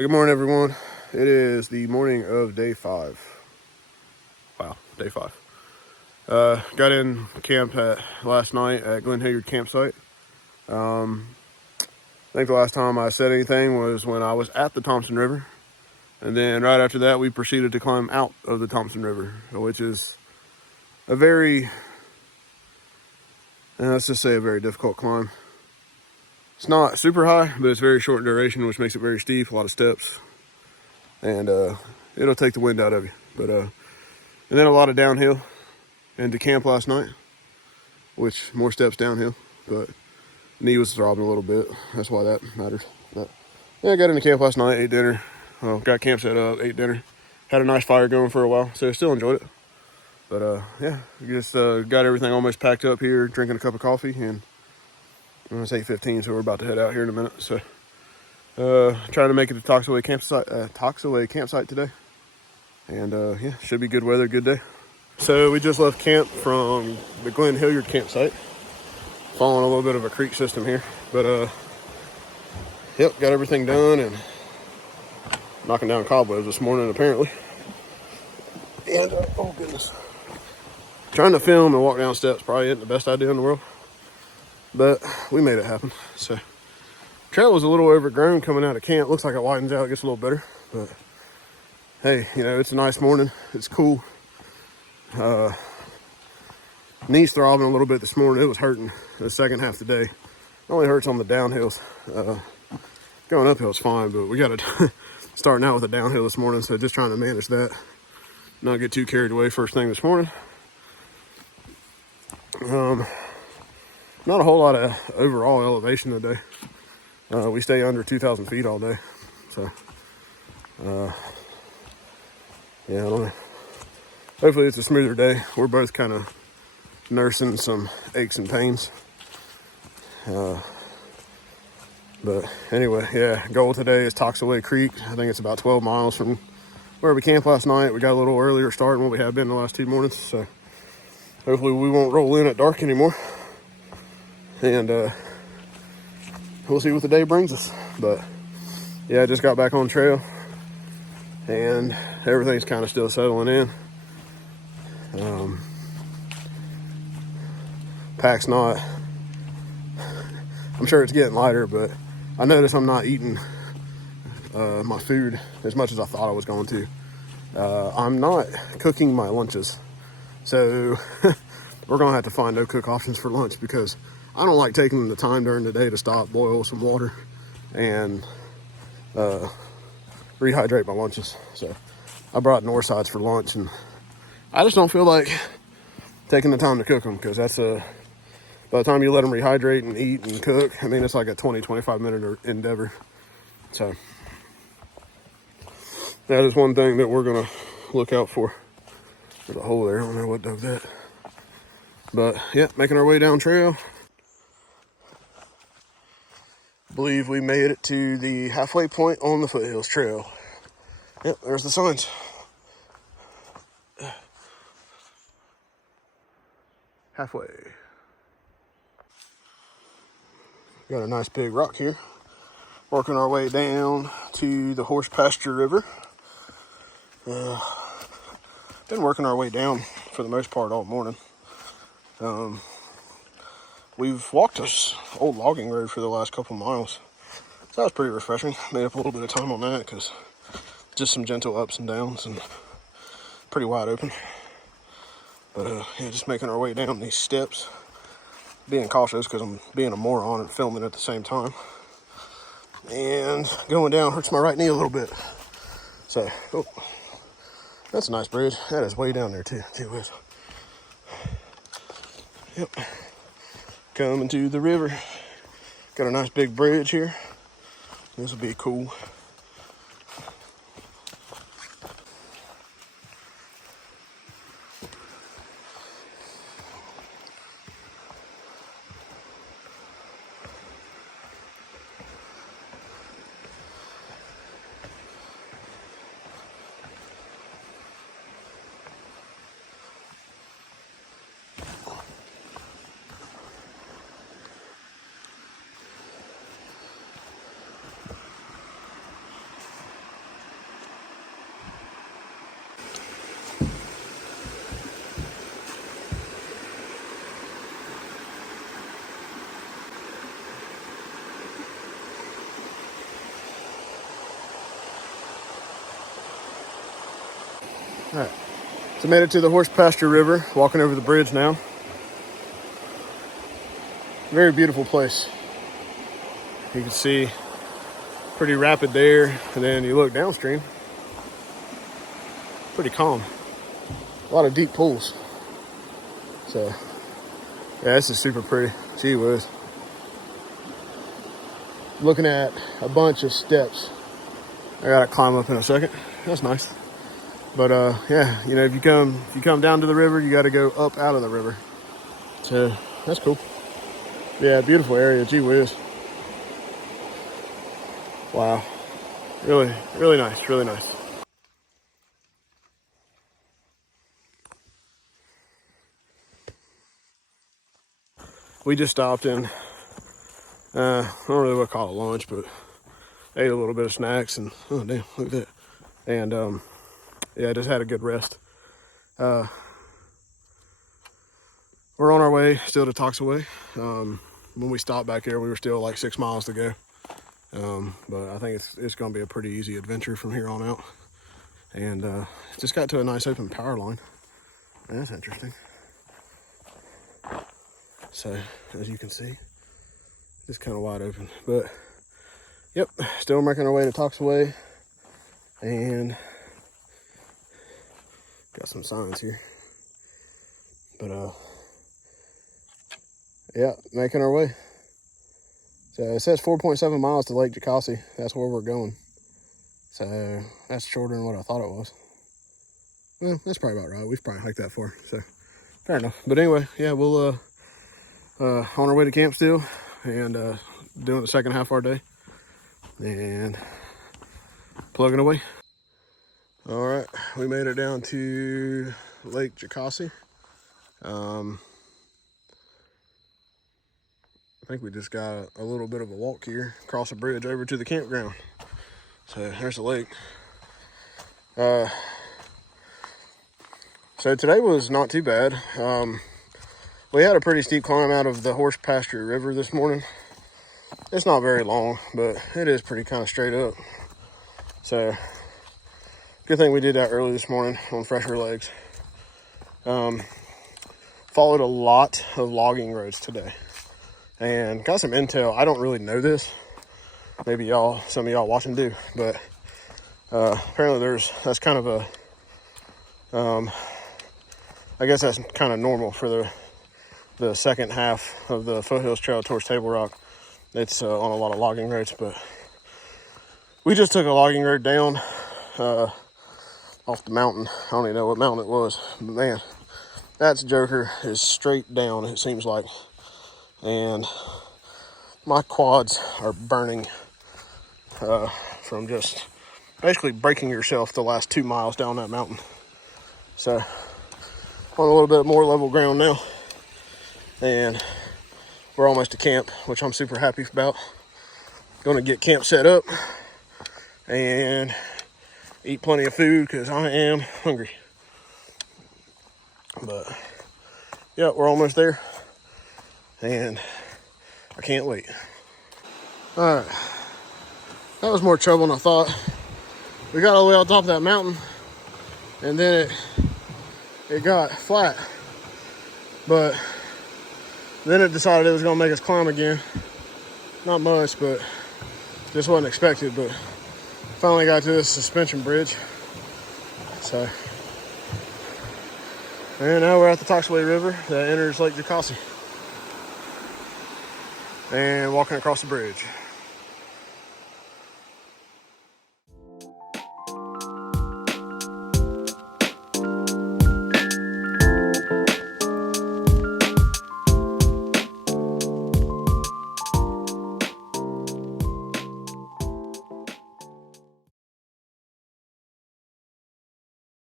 Good morning, everyone. It is the morning of day 5. Wow, day 5. Got in camp last night at Glen Hilliard campsite. I think the last time I said anything was when I was at the Thompson River. And then right after that, we proceeded to climb out of the Thompson River, which is a very, let's just say a very difficult climb. It's not super high, but it's very short in duration, which makes it very steep, a lot of steps. And it'll take the wind out of you. But and then a lot of downhill into camp last night, which more steps downhill, but knee was throbbing a little bit. That's why that mattered. But yeah, I got into camp last night, ate dinner. Got camp set up, ate dinner. Had a nice fire going for a while, so I still enjoyed it. But yeah, just got everything almost packed up here, drinking a cup of coffee, and it's 8:15, so we're about to head out here in a minute. So trying to make it to Toxaway campsite today. And yeah, should be good weather, good day. So we just left camp from the Glen Hilliard campsite, following a little bit of a creek system here. But yep, got everything done and knocking down cobwebs this morning apparently. And oh goodness, trying to film and walk down steps probably isn't the best idea in the world, but we made it happen. So trail was a little overgrown coming out of camp. Looks like it widens out, gets a little better, but hey, you know, it's a nice morning. It's cool. Knees throbbing a little bit this morning. It was hurting the second half of the day. It only hurts on the downhills. Going uphill's fine, but we got to starting out with a downhill this morning, so just trying to manage that, not get too carried away first thing this morning. Not a whole lot of overall elevation today. We stay under 2,000 feet all day, so yeah, I don't know. Hopefully it's a smoother day. We're both kind of nursing some aches and pains. But anyway, yeah, goal today is Toxaway Creek. I think it's about 12 miles from where we camped last night. We got a little earlier start than what we have been the last 2 mornings, so hopefully we won't roll in at dark anymore. And we'll see what the day brings us. But yeah, I just got back on trail and everything's kind of still settling in. Pack's not, I'm sure it's getting lighter, but I notice I'm not eating my food as much as I thought I was going to. I'm not cooking my lunches, so we're gonna have to find no cook options for lunch, because I don't like taking the time during the day to stop, boil some water, and rehydrate my lunches. So I brought Northsides for lunch, and I just don't feel like taking the time to cook them, because that's by the time you let them rehydrate and eat and cook, I mean, it's like a 20-25 minute endeavor. So that is one thing that we're gonna look out for. There's a hole there, I don't know what dug that. But yeah, making our way down trail. Believe we made it to the halfway point on the Foothills trail. Yep, there's the signs. Halfway. Got a nice big rock here. Working our way down to the Horse Pasture River. Been working our way down for the most part all morning. We've walked this old logging road for the last couple miles, so that was pretty refreshing. Made up a little bit of time on that, because just some gentle ups and downs and pretty wide open. But yeah, just making our way down these steps, being cautious because I'm being a moron and filming at the same time. And going down hurts my right knee a little bit. So, oh, that's a nice bridge. That is way down there too. Yep. Coming to the river. Got a nice big bridge here. This will be cool. All right, so made it to the horse pasture river, walking over the bridge now. Very beautiful place. You can see pretty rapid there, and then you look downstream, pretty calm. A lot of deep pools. So, yeah, this is super pretty. Gee whiz. Looking at a bunch of steps. I gotta climb up in a second. That's nice. But yeah, you know, if you come down to the river, you gotta go up out of the river. So that's cool. Yeah, beautiful area. Gee whiz. Wow. Really, really nice. Really nice. We just stopped in, I don't really want to call it lunch, but ate a little bit of snacks and, oh damn, look at that. And yeah, just had a good rest. We're on our way still to Toxaway. When we stopped back here, we were still like 6 miles to go. But I think it's going to be a pretty easy adventure from here on out. And just got to a nice open power line. That's interesting. So, as you can see, it's kind of wide open. But, yep, still making our way to Toxaway. And got some signs here. But, yeah, making our way. So it says 4.7 miles to Lake Jocassee. That's where we're going. So that's shorter than what I thought it was. Well, that's probably about right. We've probably hiked that far. So fair enough. But anyway, yeah, we'll on our way to camp still, and doing the second half of our day, and plugging away. All right, we made it down to Lake Jocassee. I think we just got a little bit of a walk here, across a bridge over to the campground. So there's the lake. So today was not too bad. We had a pretty steep climb out of the horse pasture river this morning. It's not very long, but it is pretty kind of straight up. So good thing we did that early this morning on fresher legs. Followed a lot of logging roads today and got some intel. I don't really know this. Maybe some of y'all watching do, but apparently that's kind of a, I guess that's kind of normal for the second half of the Foothills Trail towards Table Rock. It's on a lot of logging roads, but we just took a logging road down off the mountain. I don't even know what mountain it was, but man, that joker is straight down, it seems like. And my quads are burning from just basically breaking yourself the last 2 miles down that mountain. So on a little bit more level ground now, and we're almost to camp, which I'm super happy about. Gonna get camp set up and eat plenty of food because I am hungry. But yeah, we're almost there, and I can't wait. All right, that was more trouble than I thought. We got all the way on top of that mountain, and then it got flat, but then it decided it was gonna make us climb again. Not much, but just wasn't expected. But finally got to this suspension bridge. So, and now we're at the Toxaway River that enters Lake Jocassee, and walking across the bridge.